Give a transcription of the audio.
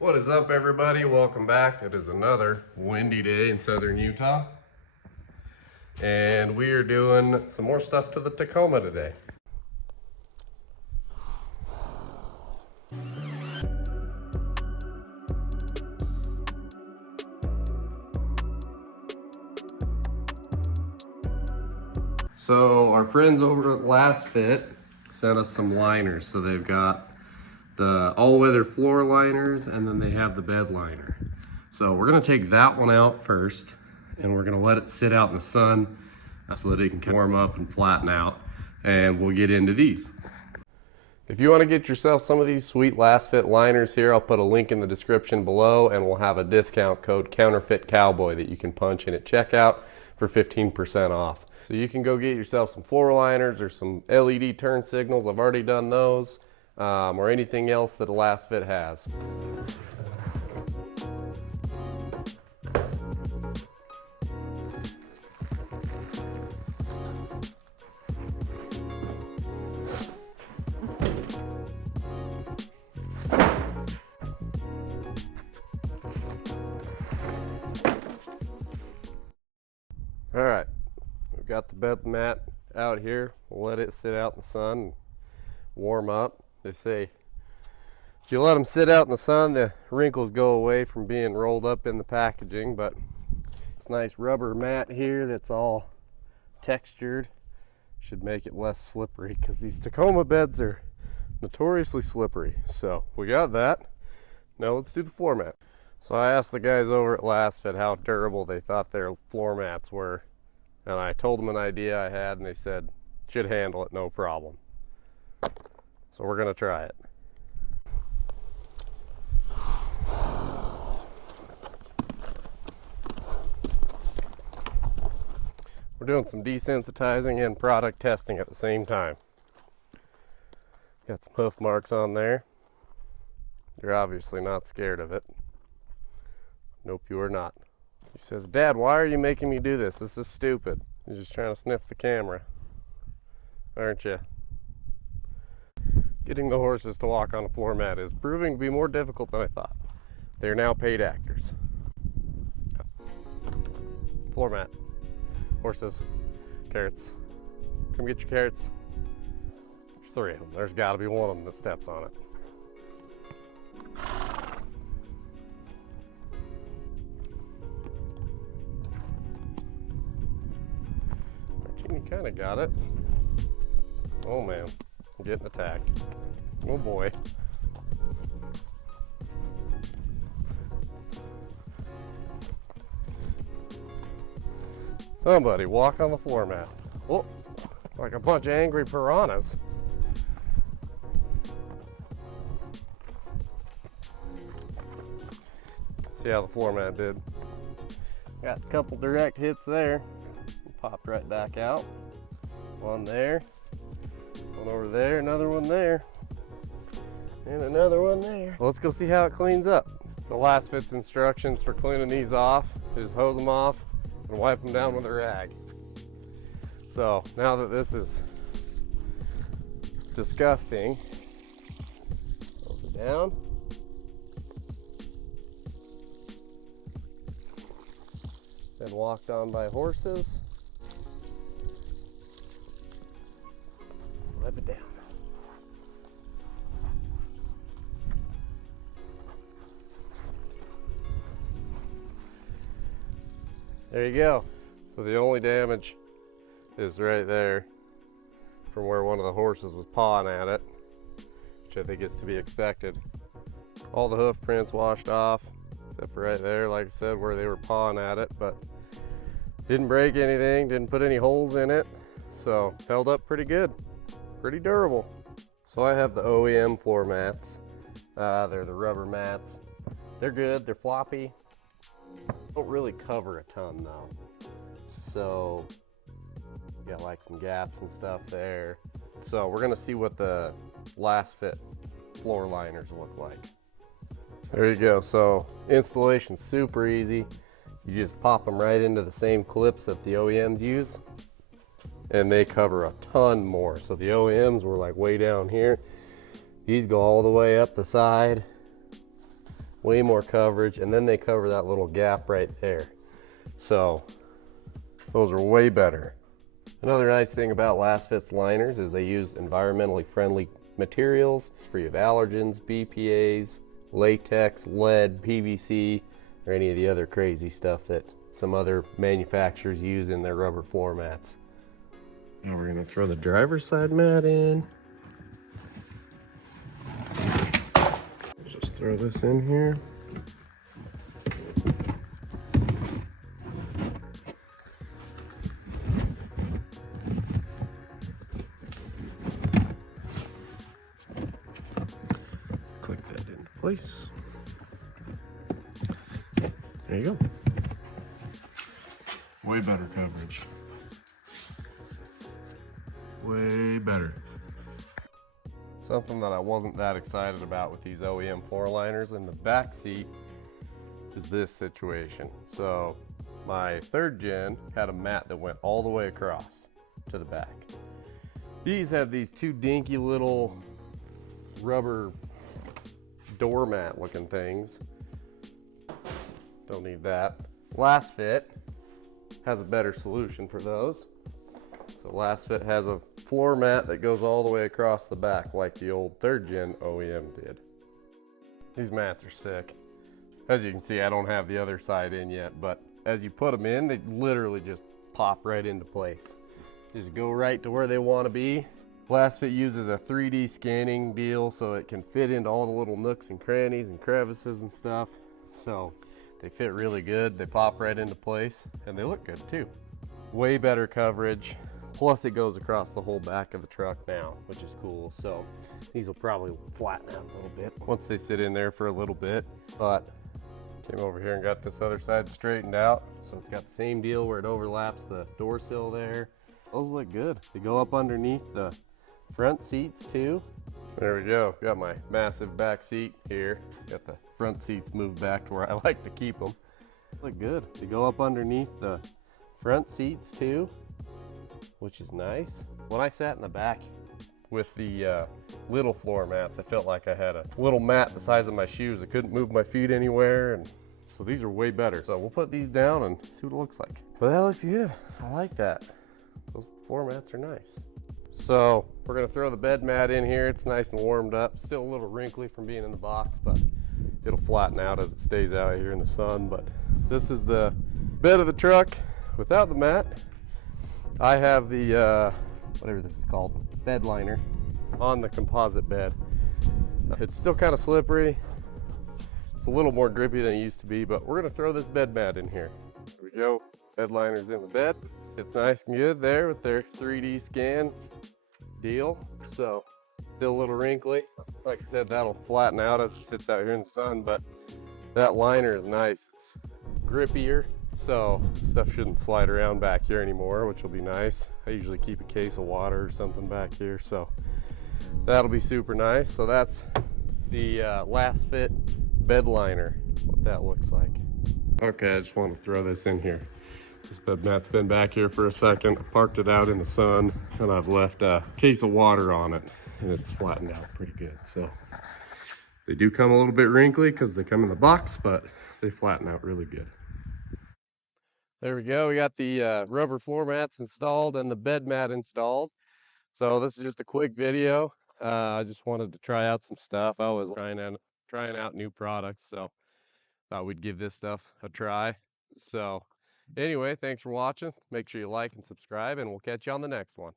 What is up, everybody? Welcome back. It is another windy day in southern Utah, and we are doing some more stuff to the Tacoma today. So our friends over at Lasfit sent us some liners. So they've got the all-weather floor liners, and then they have the bed liner. So we're gonna take that one out first, and we're gonna let it sit out in the sun so that it can warm up and flatten out, and we'll get into these. If you want to get yourself some of these sweet Lasfit liners here, I'll put a link in the description below, and we'll have a discount code Counterfeit Cowboy that you can punch in at checkout for 15% off. So you can go get yourself some floor liners or some LED turn signals. I've already done those. Or anything else that a Lasfit has. All right, we've got the bed mat out here. We'll let it sit out in the sun and warm up. They say if you let them sit out in the sun, the wrinkles go away from being rolled up in the packaging, but this nice rubber mat here that's all textured should make it less slippery, because these Tacoma beds are notoriously slippery. So we got that. Now let's do the floor mat. So I asked the guys over at Lasfit how durable they thought their floor mats were, and I told them an idea I had, and they said should handle it no problem. So we're gonna try it. We're doing some desensitizing and product testing at the same time. Got some hoof marks on there. You're obviously not scared of it. Nope, you are not. He says, "Dad, why are you making me do this? This is stupid." You're just trying to sniff the camera, aren't you? Getting the horses to walk on a floor mat is proving to be more difficult than I thought. They're now paid actors. Floor mat. Horses. Carrots. Come get your carrots. There's 3 of them. There's got to be one of them that steps on it. Martini kind of got it. Oh man. I'm getting attacked. Oh boy. Somebody walk on the floor mat. Oh, like a bunch of angry piranhas. See how the floor mat did. Got a couple direct hits there. Popped right back out. One there. One over there, another one there, and another one there. Well, let's go see how it cleans up. So Lasfit's instructions for cleaning these off is hose them off and wipe them down with a rag. So now that this is disgusting, hose it down. Then walked on by horses. Wipe it down. There you go. So the only damage is right there from where one of the horses was pawing at it, which I think is to be expected. All the hoof prints washed off, except for right there, like I said, where they were pawing at it, but didn't break anything, didn't put any holes in it, so held up pretty good. Pretty durable. So I have the OEM floor mats. They're the rubber mats. They're good, they're floppy. Don't really cover a ton though. So got like some gaps and stuff there. So we're gonna see what the Lasfit floor liners look like. There you go. So installation's super easy. You just pop them right into the same clips that the OEMs use, and they cover a ton more. So the OEMs were like way down here. These go all the way up the side way more coverage, and then they cover that little gap right there. So those are way better. Another nice thing about LASFITS liners is they use environmentally friendly materials, free of allergens, BPAs, latex, lead, PVC, or any of the other crazy stuff that some other manufacturers use in their rubber floor mats. Now we're gonna throw the driver's side mat in. Just throw this in here. Click that into place. There you go. Way better coverage. Way better. Something that I wasn't that excited about with these OEM floor liners in the back seat is this situation. So my third gen had a mat that went all the way across to the back. These have these two dinky little rubber doormat looking things. Don't need that. Lasfit has a better solution for those. So Lasfit has a floor mat that goes all the way across the back like the old third gen OEM did. These mats are sick. As you can see, I don't have the other side in yet, but as you put them in, they literally just pop right into place. Just go right to where they want to be. Lasfit uses a 3D scanning deal so it can fit into all the little nooks and crannies and crevices and stuff. So they fit really good. They pop right into place and they look good too. Way better coverage. Plus it goes across the whole back of the truck now, which is cool. So these will probably flatten out a little bit once they sit in there for a little bit. But came over here and got this other side straightened out. So it's got the same deal where it overlaps the door sill there. Those look good. They go up underneath the front seats too. There we go. Got my massive back seat here. Got the front seats moved back to where I like to keep them. Look good. They go up underneath the front seats too, which is nice. When I sat in the back with the little floor mats, I felt like I had a little mat the size of my shoes. I couldn't move my feet anywhere, and so these are way better. So we'll put these down and see what it looks like. But that looks good. I like that. Those floor mats are nice. So we're gonna throw the bed mat in here. It's nice and warmed up. Still a little wrinkly from being in the box, but it'll flatten out as it stays out here in the sun. But this is the bed of the truck without the mat. I have the, whatever this is called, bed liner on the composite bed. It's still kind of slippery. It's a little more grippy than it used to be, but we're gonna throw this bed mat in here. There we go, bed liner's in the bed. It's nice and good there with their 3D scan deal. So still a little wrinkly. Like I said, that'll flatten out as it sits out here in the sun, but that liner is nice. It's grippier, so stuff shouldn't slide around back here anymore, which will be nice. I usually keep a case of water or something back here, so that'll be super nice. So that's the Lasfit bed liner, what that looks like. Okay, I just want to throw this in here. This bed mat's been back here for a second. I parked it out in the sun and I've left a case of water on it and it's flattened out pretty good. So they do come a little bit wrinkly because they come in the box, but they flatten out really good. There we go. We got the rubber floor mats installed and the bed mat installed. So this is just a quick video. I just wanted to try out some stuff. I was trying out new products, so thought we'd give this stuff a try. So anyway, thanks for watching. Make sure you like and subscribe, and we'll catch you on the next one.